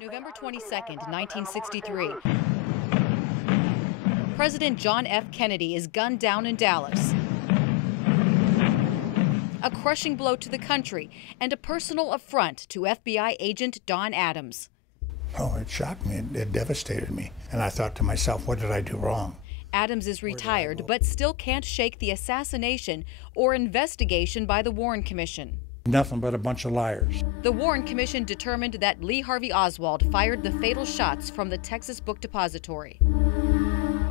November 22nd, 1963. President John F. Kennedy is gunned down in Dallas. A crushing blow to the country and a personal affront to FBI agent Don Adams. Oh, it shocked me. It devastated me. And I thought to myself, what did I do wrong? Adams is retired, but still can't shake the assassination or investigation by the Warren Commission. Nothing but a bunch of liars. The Warren Commission determined that Lee Harvey Oswald fired the fatal shots from the Texas Book Depository.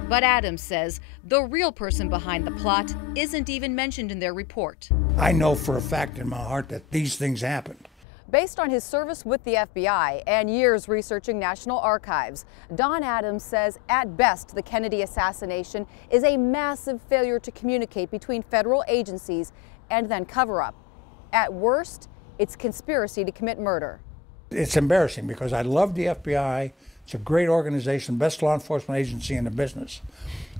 But Adams says the real person behind the plot isn't even mentioned in their report. I know for a fact in my heart that these things happened. Based on his service with the FBI and years researching National Archives, Don Adams says at best the Kennedy assassination is a massive failure to communicate between federal agencies and then cover up. At worst, it's conspiracy to commit murder. It's embarrassing because I love the FBI. It's a great organization, best law enforcement agency in the business.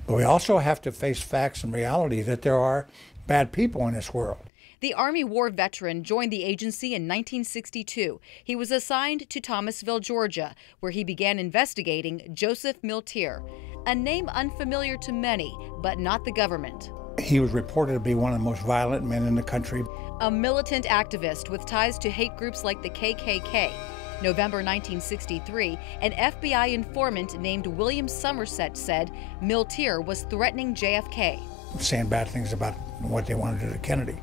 But we also have to face facts and reality that there are bad people in this world. The Army War veteran joined the agency in 1962. He was assigned to Thomasville, Georgia, where he began investigating Joseph Miltier, a name unfamiliar to many, but not the government. He was reported to be one of the most violent men in the country. A militant activist with ties to hate groups like the KKK. November 1963, an FBI informant named William Somerset said Miltier was threatening JFK. Saying bad things about what they wanted to do to Kennedy.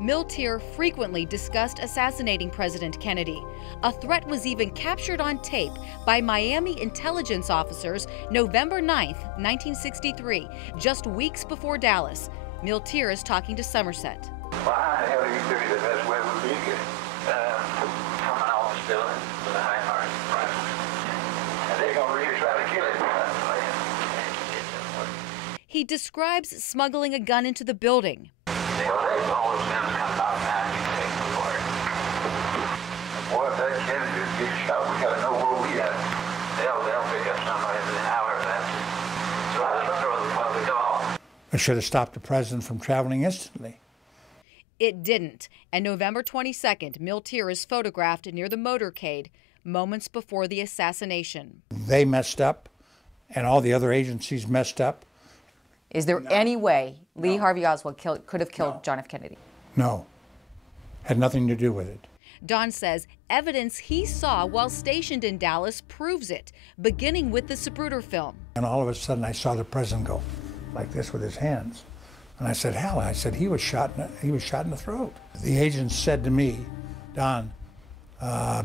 Miltier frequently discussed assassinating President Kennedy. A threat was even captured on tape by Miami intelligence officers November 9th, 1963, just weeks before Dallas. Miltier is talking to Somerset. Well, how the hell do you figure the best way would be to get coming off still with a high heart rifle? And they're going to really try to kill it. He describes smuggling a gun into the building. Well, they've always been kind of about time you take the word. Boy, if that Kennedy gets shot, we got to know where we at. They'll pick up somebody within an hour of that. So I just throw the public off. It should have stopped the president from traveling instantly. It didn't, and November 22nd, Miltier is photographed near the motorcade moments before the assassination. They messed up, and all the other agencies messed up. Is there any way Lee Harvey Oswald could have killed John F. Kennedy? No. Had nothing to do with it. Don says evidence he saw while stationed in Dallas proves it, beginning with the Zapruder film. And all of a sudden I saw the president go like this with his hands. And I said, hell, I said, he was shot in the throat. The agent said to me, Don,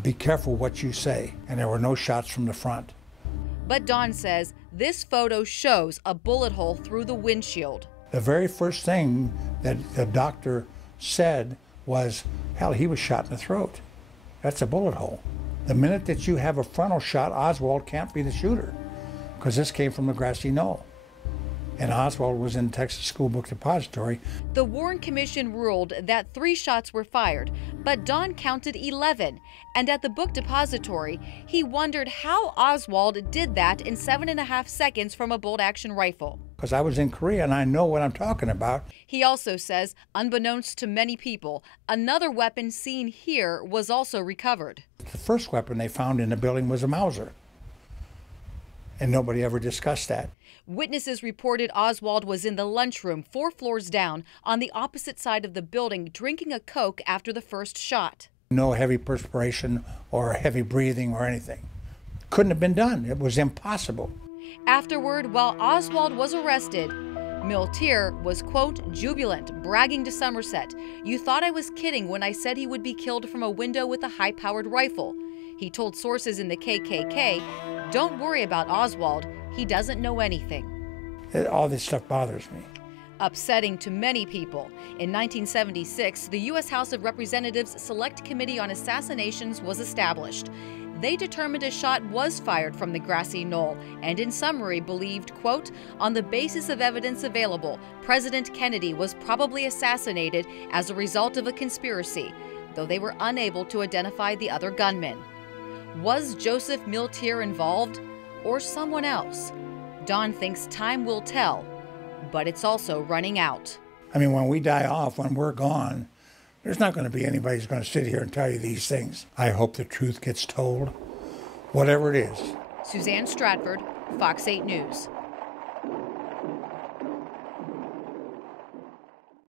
be careful what you say. And there were no shots from the front. But Don says this photo shows a bullet hole through the windshield. The very first thing that the doctor said was, hell, he was shot in the throat. That's a bullet hole. The minute that you have a frontal shot, Oswald can't be the shooter, because this came from the grassy knoll. And Oswald was in Texas School Book Depository. The Warren Commission ruled that 3 shots were fired, but Don counted 11. And at the book depository, he wondered how Oswald did that in 7.5 seconds from a bolt-action rifle. Because I was in Korea and I know what I'm talking about. He also says, unbeknownst to many people, another weapon seen here was also recovered. The first weapon they found in the building was a Mauser. And nobody ever discussed that. Witnesses reported Oswald was in the lunchroom 4 floors down on the opposite side of the building drinking a Coke after the first shot. No heavy perspiration or heavy breathing or anything. Couldn't have been done. It was impossible. Afterward, while Oswald was arrested, Miltier was, quote, jubilant, bragging to Somerset, "You thought I was kidding when I said he would be killed from a window with a high-powered rifle." He told sources in the KKK, "Don't worry about Oswald. He doesn't know anything." All this stuff bothers me. Upsetting to many people. In 1976, the U.S. House of Representatives Select Committee on Assassinations was established. They determined a shot was fired from the grassy knoll and in summary believed, quote, on the basis of evidence available, President Kennedy was probably assassinated as a result of a conspiracy, though they were unable to identify the other gunmen. Was Joseph Miltier involved or someone else? Don thinks time will tell, but it's also running out. I mean, when we die off, when we're gone, there's not going to be anybody who's going to sit here and tell you these things. I hope the truth gets told. whatever it is. Suzanne Stratford, Fox 8 News.